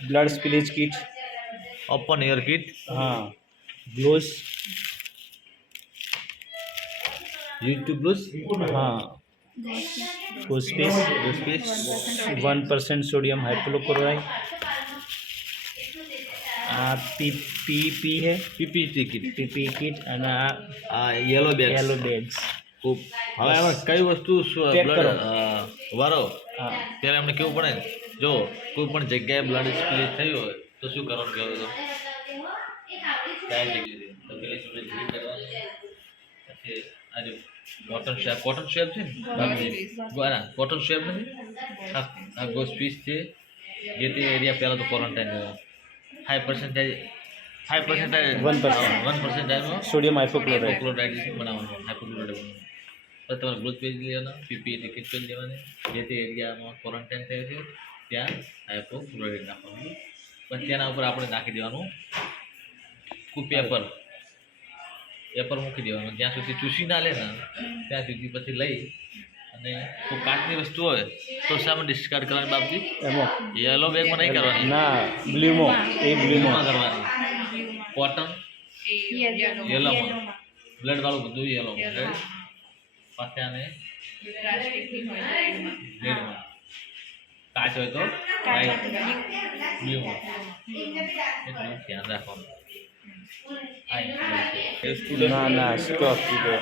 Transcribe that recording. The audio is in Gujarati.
Blood spillage kit, open air kit, हाँ ग्लोव्स, यूट्यूब ब्लूस, हाँ घोसपीस, स्पेस, 1% सोडियम हाइपोक्लोराइड, पीपी है, पीपीटी किट, पीपी किट અને येलो येलो बैग्स। બેગ્સ. ખૂબ હવે આમાં કઈ વસ્તુ પેક બ્લડ કરો. વારો હા ત્યારે અમને કેવું પડે ને, જો કોઈ પણ જગ્યાએ બ્લડ સ્પ્લિટ થયું હોય તો શું કરવાનું કહેવું તો કઈ જગ્યાએ તો પેલી સ્પ્લિટ કરવાની, પછી આજે કોટન સ્વેબ છે ને કોટન સ્વેબ નથી આ ગોસ પીસ છે જે તે એરિયા પહેલાં તો ક્વોરન્ટાઇન કરવા 5% 1% સોડિયમ હાઇપોક્લોરાઇડ, હાઇપોક્લોરાઇડ બનાવવાનું, હાઇપોક્લોરાઇડ બનાવવાનું. પછી તમારે ગ્લુકોઝ પેજ લેવાના, પીપી ટિકિટ પેજ લેવાની, જે તે એરિયામાં ક્વોરન્ટાઇન થયો છે ત્યાં હાઇપોક્લોરાઇડ નાખવાનું. પછી તેના ઉપર આપણે નાખી દેવાનું પેપર મૂકી દેવાનું, જ્યાં સુધી ચૂસી ના લે ને ત્યાં સુધી પછી લઈ અને કોઈ કાચની વસ્તુ હોય તો સામે ડિસ્કાર્ડ કરવાની બાબતી એમાં યલો બેગમાં નહીં કરવાની, ના બ્લ્યુમાં, એ બ્લૂમાં બ્લ્યુમાં, કરવાની, કોટન યલોમાં, બ્લડ વાળું બધું યલોમાં, પાછા આને રેડમાં, કાચ હોય તો બ્લ્યુમાં. એટલું ધ્યાન રાખવાનું. ના ના સ્ટોક કીધો.